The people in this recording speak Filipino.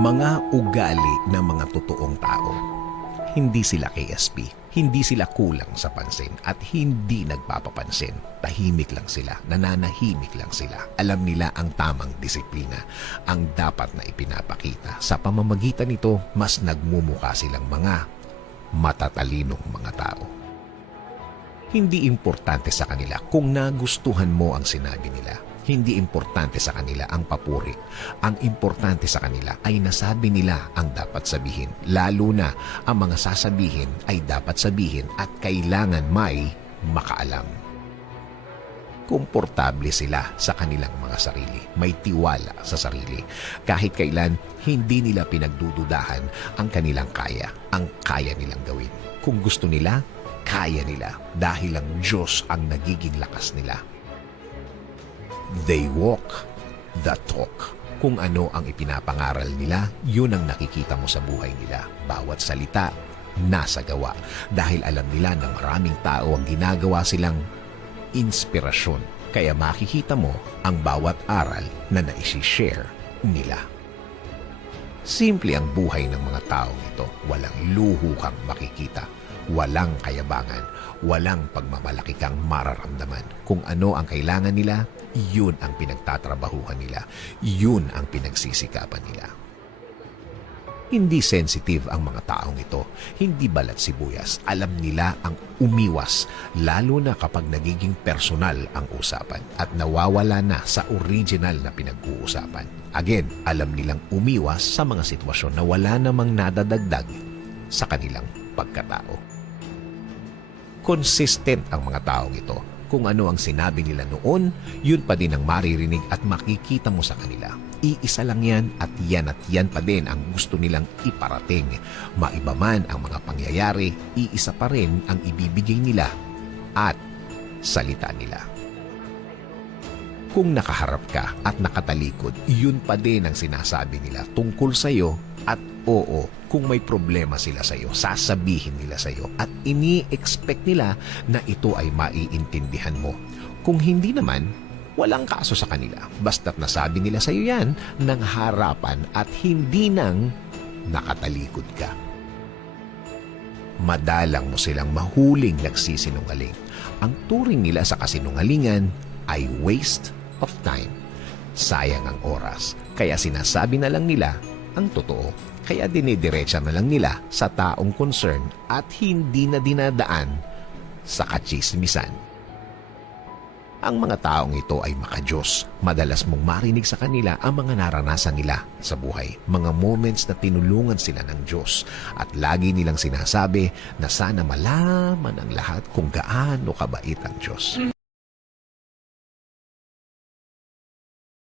Mga ugali ng mga totoong tao. Hindi sila KSP, hindi sila kulang sa pansin at hindi nagpapapansin. Tahimik lang sila, nananahimik lang sila. Alam nila ang tamang disiplina, ang dapat na ipinapakita. Sa pamamagitan nito, mas nagmumukha silang mga matatalinong mga tao. Hindi importante sa kanila kung nagustuhan mo ang sinabi nila. Hindi importante sa kanila ang papuri. Ang importante sa kanila ay nasabi nila ang dapat sabihin. Lalo na ang mga sasabihin ay dapat sabihin at kailangan may makaalam. Komportable sila sa kanilang mga sarili. May tiwala sa sarili. Kahit kailan, hindi nila pinagdududahan ang kanilang kaya. Ang kaya nilang gawin. Kung gusto nila, kaya nila dahil ang Diyos ang nagiging lakas nila. They walk the talk. Kung ano ang ipinapangaral nila, yun ang nakikita mo sa buhay nila. Bawat salita, nasa gawa. Dahil alam nila na maraming tao ang ginagawa silang inspirasyon. Kaya makikita mo ang bawat aral na naisishare nila. Simple ang buhay ng mga taong ito. Walang luho kang makikita. Walang kayabangan. Walang pagmamalaki kang mararamdaman. Kung ano ang kailangan nila, yun ang pinagtatrabahuhan nila. Yun ang pinagsisikapan nila. Hindi sensitive ang mga taong ito. Hindi balat sibuyas. Alam nila ang umiwas, lalo na kapag nagiging personal ang usapan at nawawala na sa original na pinag-uusapan. Again, alam nilang umiwas sa mga sitwasyon na wala namang nadadagdag sa kanilang pagkatao. Consistent ang mga taong ito. Kung ano ang sinabi nila noon, yun pa din ang maririnig at makikita mo sa kanila. Iisa lang yan at yan pa din ang gusto nilang iparating. Maiba man ang mga pangyayari, iisa pa rin ang ibibigay nila at salita nila. Kung nakaharap ka at nakatalikod, yun pa din ang sinasabi nila tungkol sa iyo at oo, kung may problema sila sa iyo, sasabihin nila sa iyo at ini-expect nila na ito ay maiintindihan mo. Kung hindi naman, walang kaso sa kanila. Basta't nasabi nila sa iyo yan ng harapan at hindi nang nakatalikod ka. Madalang mo silang mahuling nagsisinungaling. Ang turing nila sa kasinungalingan ay waste of time. Sayang ang oras, kaya sinasabi na lang nila ang totoo. Kaya dinidiretsa na lang nila sa taong concern at hindi na dinadaan sa katsismisan. Ang mga taong ito ay makadiyos. Madalas mong marinig sa kanila ang mga naranasan nila sa buhay. Mga moments na tinulungan sila ng Diyos. At lagi nilang sinasabi na sana malaman ng lahat kung gaano kabait ang Diyos.